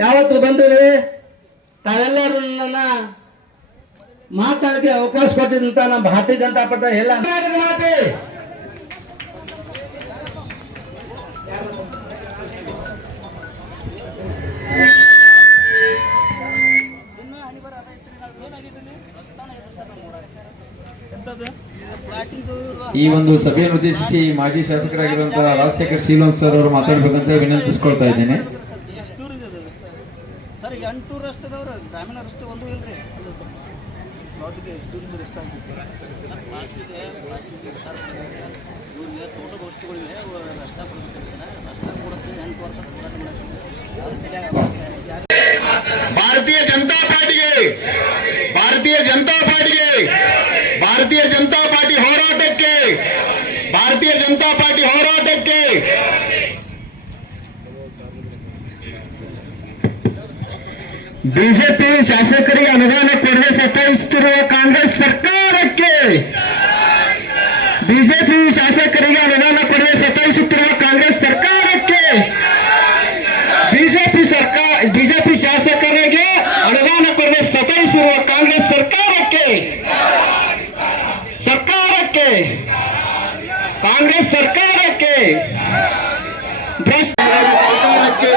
ಯಾವತ್ತು ಬಂದಿರಿ ತಾವೆಲ್ಲರೂ ನನ್ನ ಮಾತಾಡಕ್ಕೆ ಅವಕಾಶ ಕೊಟ್ಟಿದ್ದಂತ ನಮ್ಮ ಭಾರತೀಯ ಜನತಾ ಪಕ್ಷ ಎಲ್ಲ ಮಾತೆ ಈ ಒಂದು ಸಭೆಯನ್ನು ಉದ್ದೇಶಿಸಿ ಮಾಜಿ ಶಾಸಕರಾಗಿರುವಂತಹ ರಾಜಶೇಖರ್ ಶೀಲಂ ಸರ್ ಅವರು ಮಾತಾಡಬೇಕಂತ ವಿನಂತಿಸಿಕೊಳ್ತಾ ಇದ್ದೇನೆ. ಸರ್ 8 ರಸ್ತೆದವರು ಗ್ರಾಮೀಣ ರಸ್ತೆ ಒಂದು ಇಲ್ರಿ ತೋಟದ ವಸ್ತುಗಳಿವೆ ರಸ್ತೆ ಕೊಡುತ್ತೆ 8 ವರ್ಷ Bharatiya Janata party Bharatiya Janata party Bharatiya Janata party ಹೋರಾಟಕ್ಕೆ भारतीय जनता पार्टी ಹೋರಾಟಕ್ಕೆ ಬಿಜೆಪಿ ಶಾಸಕರಿಗೆ ಅನುದಾನ ಕೊಡದೆ ಸತಾಯಿಸುತ್ತಿರುವ ಕಾಂಗ್ರೆಸ್ ಸರ್ಕಾರಕ್ಕೆ ಬಿಜೆಪಿ ಶಾಸಕರಿಗೆ ಅನುದಾನ ಕೊಡದೆ ಸತಾಯಿಸುತ್ತಿರುವ ಕಾಂಗ್ರೆಸ್ ಸರ್ಕಾರಕ್ಕೆ ಬಿಜೆಪಿ ಶಾಸಕರಿಗೆ ಅನುದಾನ ಕೊಡದೆ ಸತಾಯಿಸಿರುವ ಕಾಂಗ್ರೆಸ್ ಸರ್ಕಾರಕ್ಕೆ ಕಾಂಗ್ರೆಸ್ ಸರ್ಕಾರಕ್ಕೆ ಭ್ರಷ್ಟ ಸರ್ಕಾರಕ್ಕೆ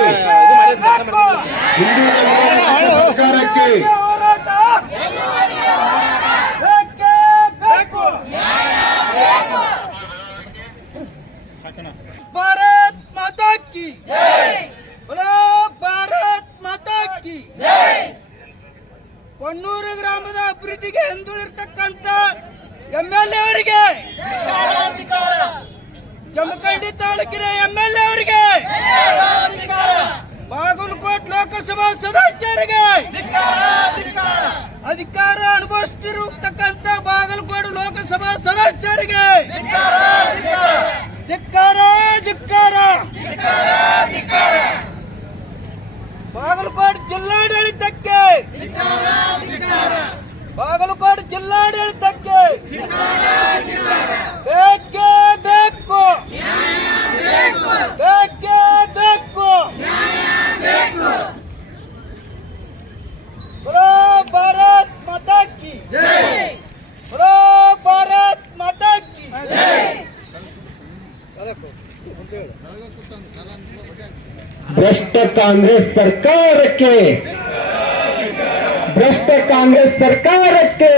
ಸರ್ಕಾರಕ್ಕೆ ಭಾರತ್ ಮಾತಾ ಕಿ ಭಾರತ್ ಮಾತಾ ಕಿ ಕೊಣ್ಣೂರು ಗ್ರಾಮದ ಅಭಿವೃದ್ಧಿಗೆ ಹಿಂದುಳಿರ್ತಕ್ಕಂಥ ಎಂಎಲ್ಎ ಅವರಿಗೆ, ಜಮಖಂಡಿ ತಾಲೂಕಿನ ಎಂಎಲ್ಎ ಅವರಿಗೆ, ಬಾಗಲಕೋಟ್ ಲೋಕಸಭಾ ಸದಸ್ಯರಿಗೆ, ಅಧಿಕಾರ ಅನುಭವಿಸುತ್ತಿರತಕ್ಕಂಥ ಬಾಗಲಕೋಟೆ ಲೋಕಸಭಾ ಸದಸ್ಯರಿಗೆ ಧಿಕ್ಕಾರ ಧಿಕ್ಕಾರ. ಬಾಗಲಕೋಟೆ ಜಿಲ್ಲಾಡಳಿತಕ್ಕೆ ಬಾಗಲಕೋಟೆ ಜಿಲ್ಲಾಡಳಿತಕ್ಕೆ ಬೇಕೇ ಬೇಕು ಬೇಕೇ ಬೇಕು. बोलो भारत माता की जय, बोलो भारत माता की जय. ಭ್ರಷ್ಟ ಕಾಂಗ್ರೆಸ್ ಸರ್ಕಾರಕ್ಕೆ ಭ್ರಷ್ಟ ಕಾಂಗ್ರೆಸ್ ಸರ್ಕಾರಕ್ಕೆ